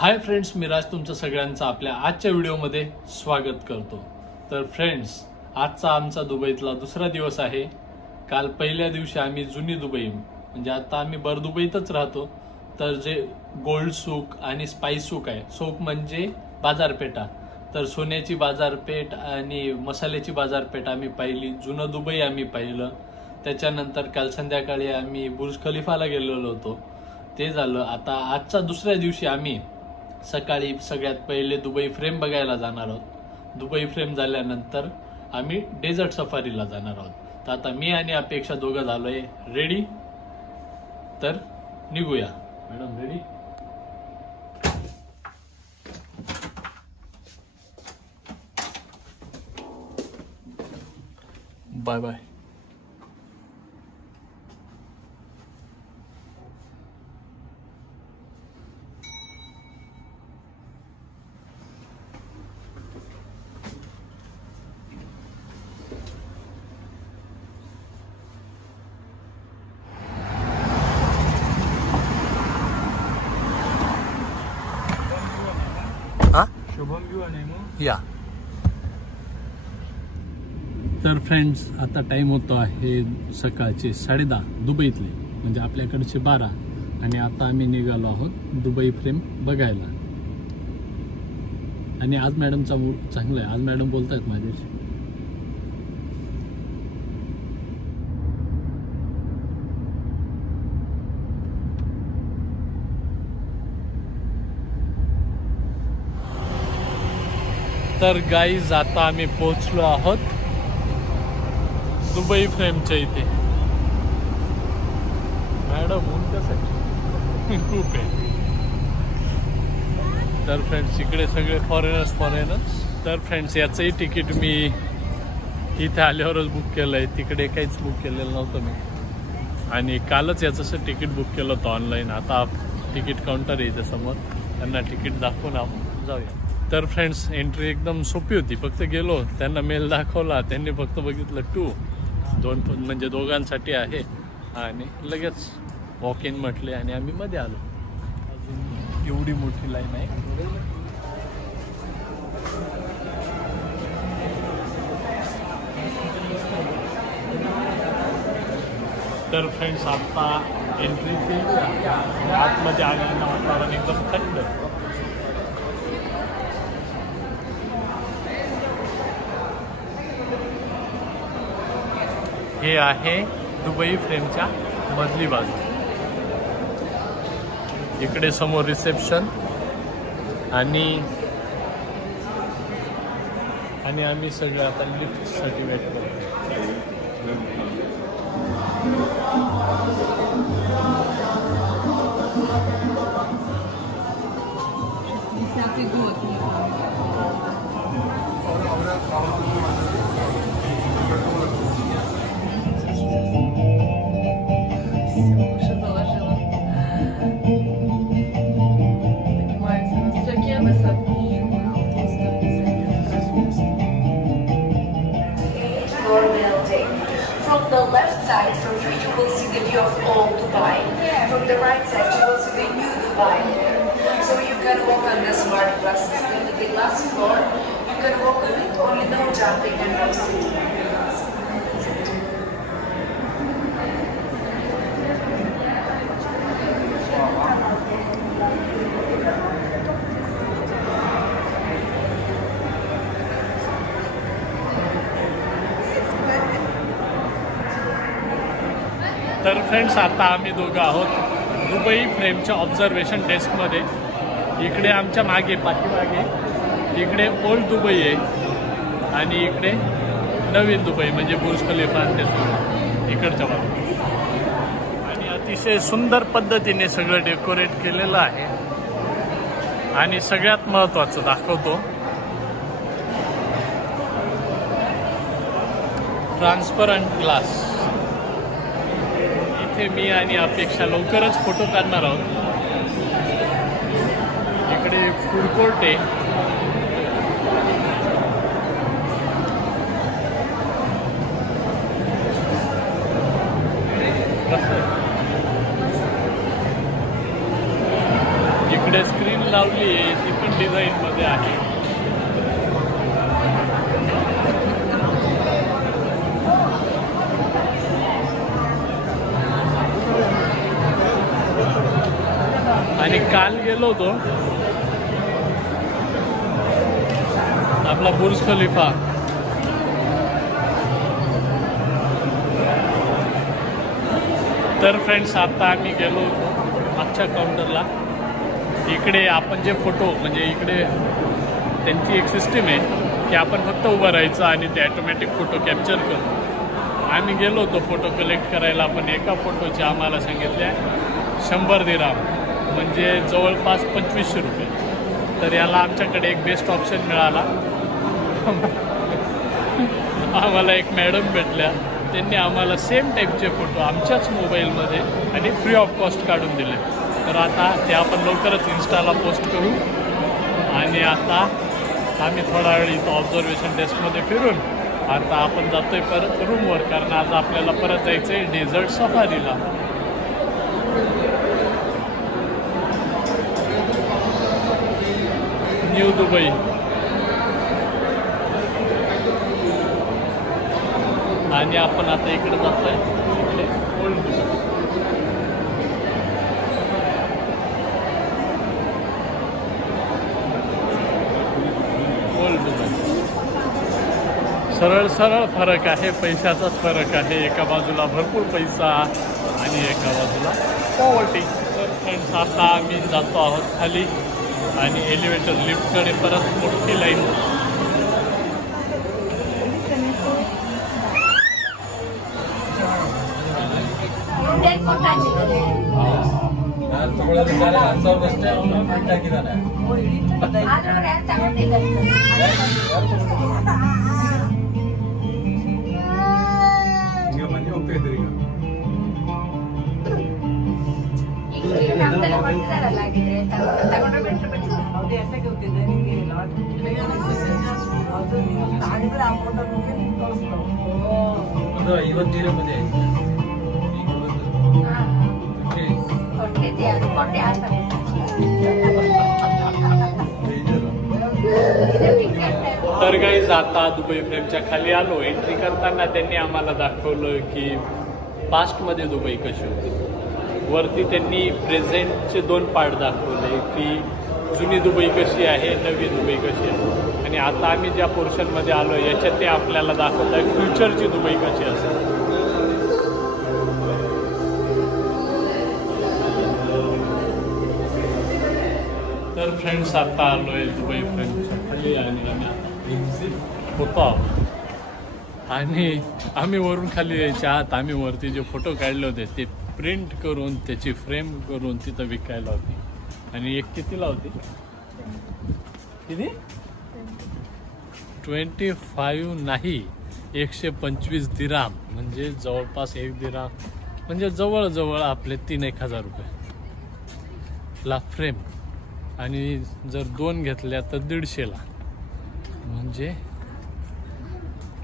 Hi friends, मी राज तुमचं सगळ्यांचं आपल्या आजच्या व्हिडिओमध्ये स्वागत करतो। तर फ्रेंड्स, आजचा आमचा दुबईतला दुसरा दिवस आहे। काल पहिल्या दिवशी आम्ही जुनी दुबई म्हणजे आता आम्ही बर दुबईतच राहतो, तर जे गोल्ड सूक आणि स्पाइस सूक आहे, सूक म्हणजे बाजारपेठा, तर सोन्याची बाजारपेठ आणि मसाल्याची बाजारपेठ आम्ही पाहिली, जुनं दुबई आम्ही पाहिलं। त्याच्यानंतर काल संध्याकाळी आम्ही बुर्ज खलिफाला गेलेलो होतो, ते झालं। आता आजच्या दुसऱ्या दिवशी आम्ही सकाळी सगळ्यात पहिले दुबई फ्रेम बघायला जाणार आहोत। दुबई फ्रेम झाल्यानंतर आम्ही डेझर्ट सफारीला जाणार आहोत। तर आता मी आणि अपेक्षा दोघं झालोय रेडी, तर निघूया। Madam ready? Bye bye. या तर फ्रेंड्स, आता टाइम होतो आहे सकाळचे 10:30 दुबईतले, म्हणजे आपल्याकडचे 12, आणि आता आम्ही निघालो आहोत दुबई फ्रेम बघायला। आणि आज मॅडमचा मूड चांगला आहे, आज मॅडम बोलतायत माझ्याशी। तर गाईज, आता आम्ही पोहोचलो आहोत दुबई फ्रेमच्या इथे। मॅडम ऊन कसं आहे? खूप आहे। तर फ्रेंड्स, इकडे सगळे फॉरेनर्स। तर फ्रेंड्स, याचंही तिकीट मी इथे आल्यावरच बुक केलंय, तिकडे काहीच बुक केलेलं नव्हतं मी, आणि कालच याचं तिकीट बुक केलं होतं ऑनलाईन। आता तिकीट काउंटर आहे इथे समोर, त्यांना तिकीट दाखवून आपण जाऊया। तर फ्रेंड्स, एंट्री एकदम सोपी होती, फक्त गेलो, त्यांना मेल दाखवला, त्यांनी फक्त बघितलं 2 म्हणजे दोघांसाठी आहे, आणि लगेच वॉक इन म्हटले आणि आम्ही मध्ये आलो। अजून एवढी मोठी लाईन आहे। तर फ्रेंड्स, आता एंट्री केली, आतमध्ये आल्यानं वातावरण एकदम थंड। हे आहे दुबई फ्रेमच्या मधली बाजू। इकडे समोर रिसेप्शन, आणि आम्ही सगळे आता लिफ्टसाठी वेट करतो। From the left side, from here you will see the view of old Dubai. From the right side you will see the new Dubai. So you can walk on the smart glasses. And the last floor, you can walk on it, only no jumping and no sitting. तर friends, आता आम्ही दोघं आहोत Dubai फ्रेमच्या observation डेस्कमध्ये। इकडे आमच्या मागे पाठीमागे इकडे ओल्ड दुबई आहे, आणि इकडे नवीन दुबई म्हणजे बुर्ज खलिफा ते सुरू इकडच्या बाजूला। आणि अतिशय सुंदर पद्धतीने सगळं डेकोरेट केलेलं आहे। आणि सगळ्यात महत्त्वाचं दाखवतो, ट्रान्सपरंट ग्लास। इथे मी आणि अपेक्षा लवकरच फोटो काढणार आहोत। इकडे फूड कोर्ट आहे, इकडे स्क्रीन पण लावली आहे, ती पण डिझाईन मध्ये आहे. आणि काल गेलो होतो आपला बुर्ज खलिफा, तर फ्रेंड्स आता आम्ही गेलो होतो मागच्या काउंटरला. इकडे आपण जे फोटो म्हणजे इकडे त्यांची एक सिस्टीम आहे की आपण फक्त उभं राहायचं आणि ते ऑटोमॅटिक फोटो कॅप्चर करतो. आम्ही गेलो होतो फोटो कलेक्ट करायला, पण एका फोटोचे आम्हाला सांगितले 100 दिराम म्हणजे जवळपास 2500 रुपये. तर याला आमच्याकडे एक बेस्ट ऑप्शन मिळाला. आम्हाला एक मॅडम भेटल्या, त्यांनी आम्हाला सेम टाईपचे फोटो आमच्याच मोबाईलमध्ये आणि फ्री ऑफ कॉस्ट काढून दिले. तर आता ते आपण लवकरच इन्स्टाला पोस्ट करू. आणि आता आम्ही थोडा वेळ इथं ऑब्झर्वेशन डेस्कमध्ये फिरून आता आपण जातोय परत रूमवर, कारण आज आपल्याला परत जायचं आहे डेझर्ट सफारीला. New Dubai. आणि आपण आता इकडे जातोय इकडे ओल्ड दुबई. ओल्ड दुबई सरळ सरळ फरक आहे, पैशाचाच फरक आहे. एका बाजूला भरपूर पैसा आणि एका बाजूला पॉवर्टी. तर फ्रेंड्स आता आम्ही जातो आहोत खाली आणि एलिव्हेटर लिफ्टकडे परत मोठी लाईन. तर गाईज आता दुबई फ्रेमच्या खाली आलो. एंट्री करताना त्यांनी आम्हाला दाखवलं की पास्टमध्ये दुबई कशी होती. वरती त्यांनी प्रेझेंटचे 2 पार्ट दाखवले की जुनी दुबई कशी आहे, नवी दुबई कशी आहे. आणि आता आम्ही ज्या पोर्शनमध्ये आलो याच्यात ते आपल्याला दाखवत आहे फ्युचरची दुबई कशी असेल. तर फ्रेंड्स आता आलो आहे दुबई फ्रेमच्या खाली आणि आम्ही एक्झिट होतो आहोत. आणि आम्ही वरून खाली यायच्या आत आम्ही वरती जे फोटो काढले होते ते प्रिंट करून त्याची फ्रेम करून तिथं विकायला होती. आणि एक कितीला होती? किती? 25 नाही 125 दिराम म्हणजे जवळपास 1 दिराम म्हणजे जवळजवळ आपले 3-1 हजार रुपये ला फ्रेम. आणि जर 2 घेतल्या तर 150ला म्हणजे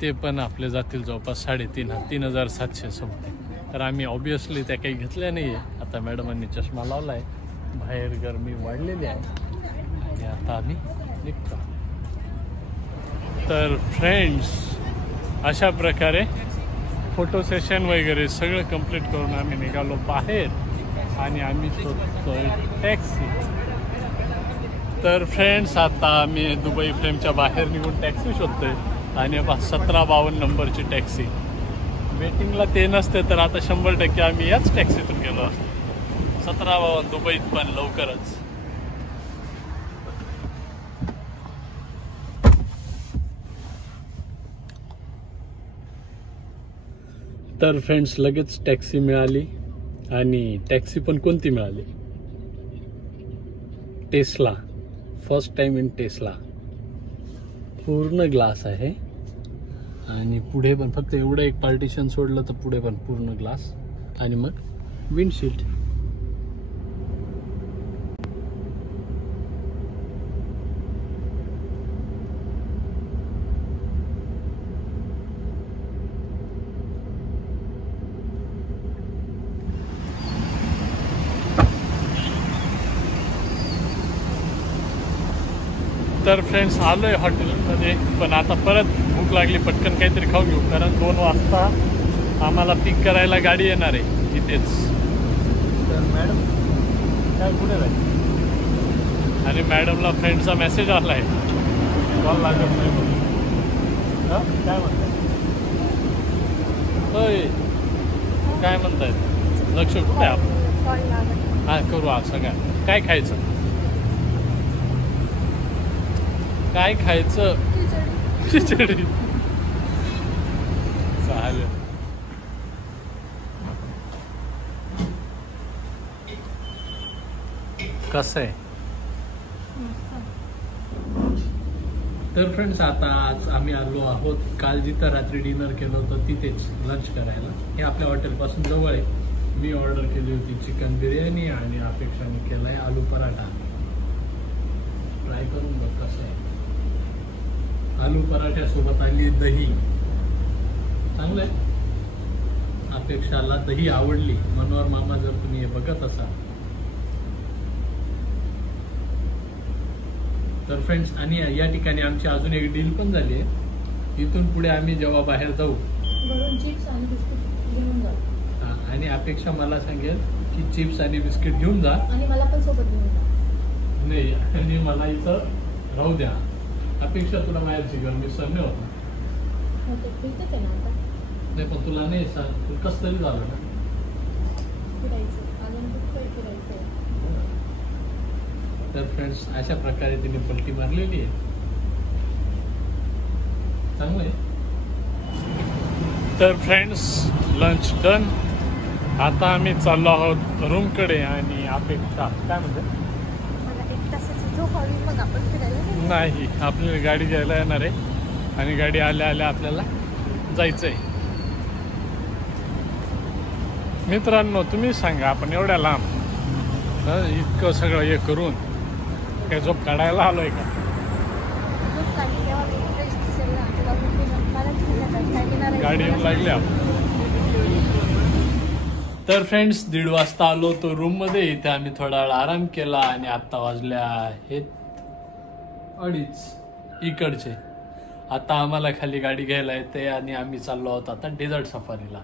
ते पण आपले जातील जवळपास 3,700 समथिंग. तर आम्ही ऑब्विसली त्या काही घेतल्या नाही आहे. आता मॅडमांनी चष्मा लावला आहे, बाहेर गरमी वाढलेली आहे आणि आता आम्ही निघतो. तर फ्रेंड्स अशा प्रकारे फोटो सेशन वगैरे सगळं कंप्लीट करून आम्ही निघालो बाहेर आणि आम्ही शोधतोय टॅक्सी. तर फ्रेंड्स आता आम्ही दुबई फ्रेमच्या बाहेर निघून टॅक्सी शोधतोय आणि 1752 नंबरची टॅक्सी. वेटिंगला ते नसते तर आता 100% आम्ही याच टॅक्सीतून गेलो असतो. 1752 दुबईत पण लवकरच. तर फ्रेंड्स लगेच टॅक्सी मिळाली. आणि टॅक्सी पण कोणती मिळाली? Tesla. First time in Tesla. पूर्ण ग्लास आहे आणि पुढे पण फक्त एवढं एक पार्टिशन सोडलं तर पुढे पण पूर्ण ग्लास आणि मग विंडशील्ड. तर फ्रेंड्स आलोय हॉटेलमध्ये, पण आता परत भूक लागली, पटकन काहीतरी खाऊ घेऊ, कारण 2 वाजता आम्हाला पिक करायला गाडी येणार आहे इथेच. तर मॅडम काय कुठे राहील, आणि मॅडमला फ्रेंडचा मेसेज आला आहे, कॉल लागत नाही म्हणून. काय म्हणताय होय, काय म्हणतायत, लक्ष कुठे आहे आपण? हां करू आज सगळ्या. काय खायचं, काय खायचं? खिचडी. चालेल. कसं आहे? तर फ्रेंड्स आता आज आम्ही आलो आहोत काल जिथं रात्री डिनर केलं होतं तिथेच लंच करायला. हे आपल्या हॉटेलपासून जवळ आहे. मी ऑर्डर केली होती चिकन बिर्याणी आणि अपेक्षाने केलाय आलू पराठा. ट्राय करून बघ कसं आहे. आलू पराठ्यासोबत आली दही, चांगलं आहे. अपेक्षाला दही आवडली. मनोहर मामा जर तुम्ही हे बघत असाल तर फ्रेंड्स, आणि या ठिकाणी आमची अजून एक डील पण झाली आहे. इथून पुढे आम्ही जेव्हा बाहेर जाऊ चिप्स आणि बिस्किट घेऊन जा, आणि अपेक्षा मला सांगेल की चिप्स आणि बिस्किट घेऊन जा, आणि मला पण सोबत घेऊन जा. नाही आणि मला इथं राहू द्या. अपेक्षा तुला बाहेरची घर मी सर नाही होता. इथंच आहे ना आता. नाही पण तुला नाही सांग, कसं तरी झालं ना. फिरायचं अजून कुठं फिरायचं. तर फ्रेंड्स अशा प्रकारे तिने पलटी मारलेली आहे. चांगलं आहे. तर फ्रेंड्स लंच डन. आता आम्ही चाललो आहोत रूमकडे. आणि अपेक्षा काय म्हणते, मला 1 तासाची झोप हवी, मग आपण फिरायला नाही, आपल्याला गाडी घ्यायला येणार आहे आणि गाडी आल्या आल्या आपल्याला जायचं आहे. मित्रांनो तुम्ही सांगा, आपण एवढ्या लांब इतकं सगळं हे करून काय झोप काढायला आलोय का? झोप काढली तेव्हा मी फ्रेश दिसेल ना. तुला मला फिरण्यासाठी काय घेणार आहे? गाडी येऊन लागली आपण. तर फ्रेंड्स 1:30 वाजता आलो तो रूम मध्ये. इथे आम्ही थोडा वेळ आराम केला आणि आता वाजल्या आहेत 2:30 इकडचे. आता आम्हाला खाली गाडी घ्यायला येते आणि आम्ही चाललो आहोत आता डेझर्ट सफारीला.